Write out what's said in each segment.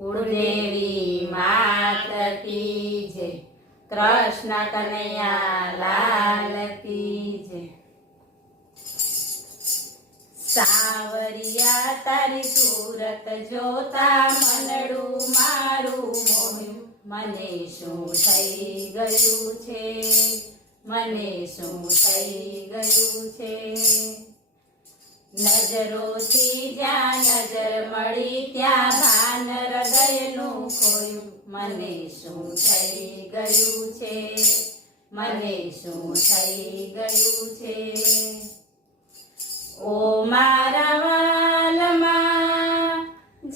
કુળદેવી માત કી જય, કૃષ્ણ કનૈયા લાલ કી જય। સાવરિયા તારી સુરત જોતા મનડું મારું મોહ્યું, મને શું થઈ ગયું છે, મને શું થઈ ગયું છે। નજરોથી જ્યાં નજર મળી ત્યાં ભાન હૃદયનું ખોયું, મને શું થઈ ગયું છે, મને શું થઈ ગયું છે। ઓ મારા વાલમાં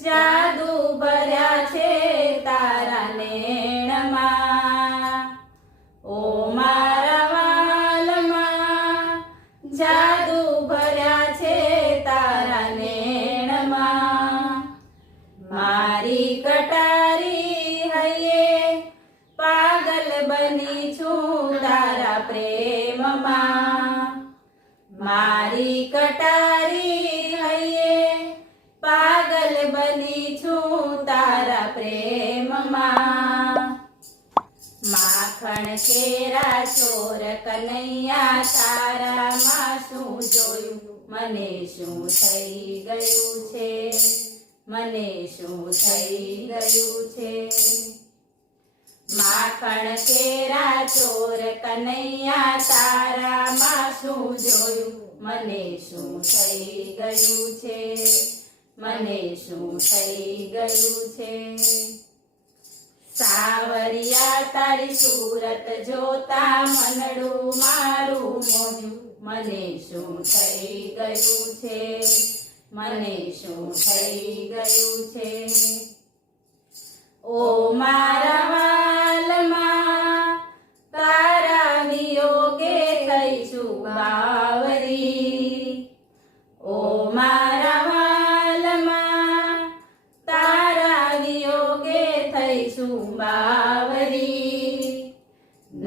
જાદુ ભર્યા છે તારા નેણમાં, ઓ મારા વાલમાં જાદુ ભર્યા છે તારા નેણમાં। મારી કટારી હૈયે પાગલ બની છું તારા પ્રેમમાં, મારી કટારી હૈયે પાગલ બની છું તારા પ્રેમમાં। માખણ કેરા ચોર કનૈયા તારામાં શું જોયું, મને શું થઈ ગયું છે, મને શું થઈ ગયું છે। માખણ કેરા ચોર કનૈયા તારામાં શું જોયું, મને શું થઈ ગયું છે, મને શું થઈ ગયું છે। સાવરિયા તારી સુરત જોતા મનડું મારું મોહ્યું, મને શું થઈ ગયું છે, મને શું થઈ ગયું છે। ઓ મારા વાલમાં તારા વિયોગે થઈ છું બાવરી, ઓ મારા વાલમાં તારા વિયોગે થઈ છું બાવરી।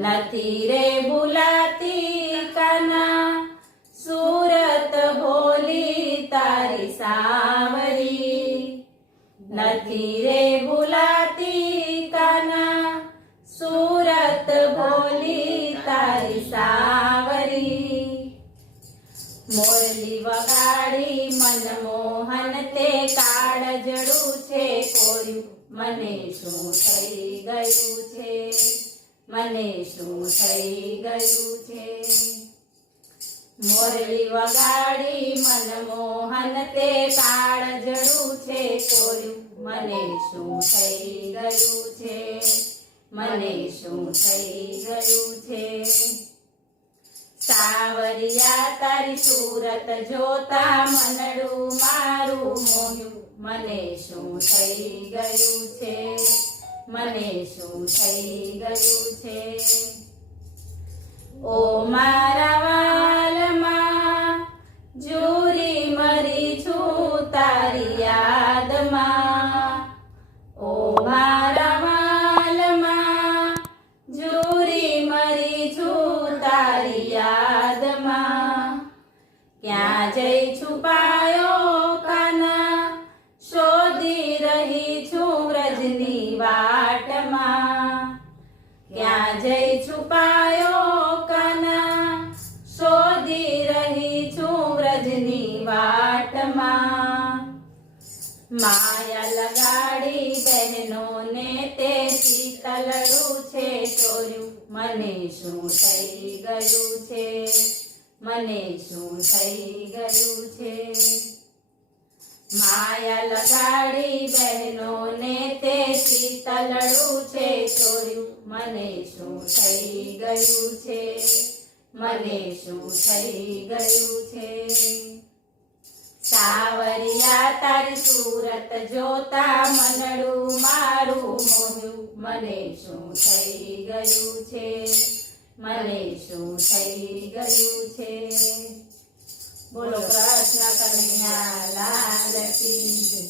નથી રે ભૂલાતી કાના સુરત ભોલી તારી સાવરી, નથી રે ભૂલાતી કાના સુરત ભોલી તારી સાવરી। મોરલી વગાડી મનમોહન તે કાળજડું છે કોર્યું, મને શું થઈ ગયું છે, મને શું થઈ ગયું છે। મોરલી વગાડી મનમોહન તે કાળજડું છે કોર્યું, મને શું થઈ ગયું છે, મને શું થઈ ગયું છે। સાવરિયા તારી સુરત જોતા મનડું મારું મોહ્યું, મને શું થઈ ગયું છે, મને શું થઈ ગયું છે। ઓ મારા વાલમાં જુરી મરી છું તારી યાદમાં, ઓ મારા વાલમાં જુરી મરી છું તારી યાદમાં। ક્યાં જઈ છુપાયો કાના શોધી રહી છું વ્રજની વાટમાં, ક્યાં જઈ છુપાયો કાના શોધી રહી છું વ્રજની વાટમાં। માયા લગાડી બહેનોને તે શીતલડું છે ચોર્યું, મને શું થઈ ગયું છે, મને શું થઈ ગયું છે। માયા લગાડી બહેનોને તે શીતલડું છે ચોર્યું, મને શું થઈ ગયું છે, મને શું થઈ ગયું છે। સાવરિયા તારી સુરત જોતા મનડું મારું મોહ્યું, મને શું થઈ ગયું છે, મને શું થઈ ગયું છે। બોલો કૃષ્ણ કનૈયા લાલ કી જય।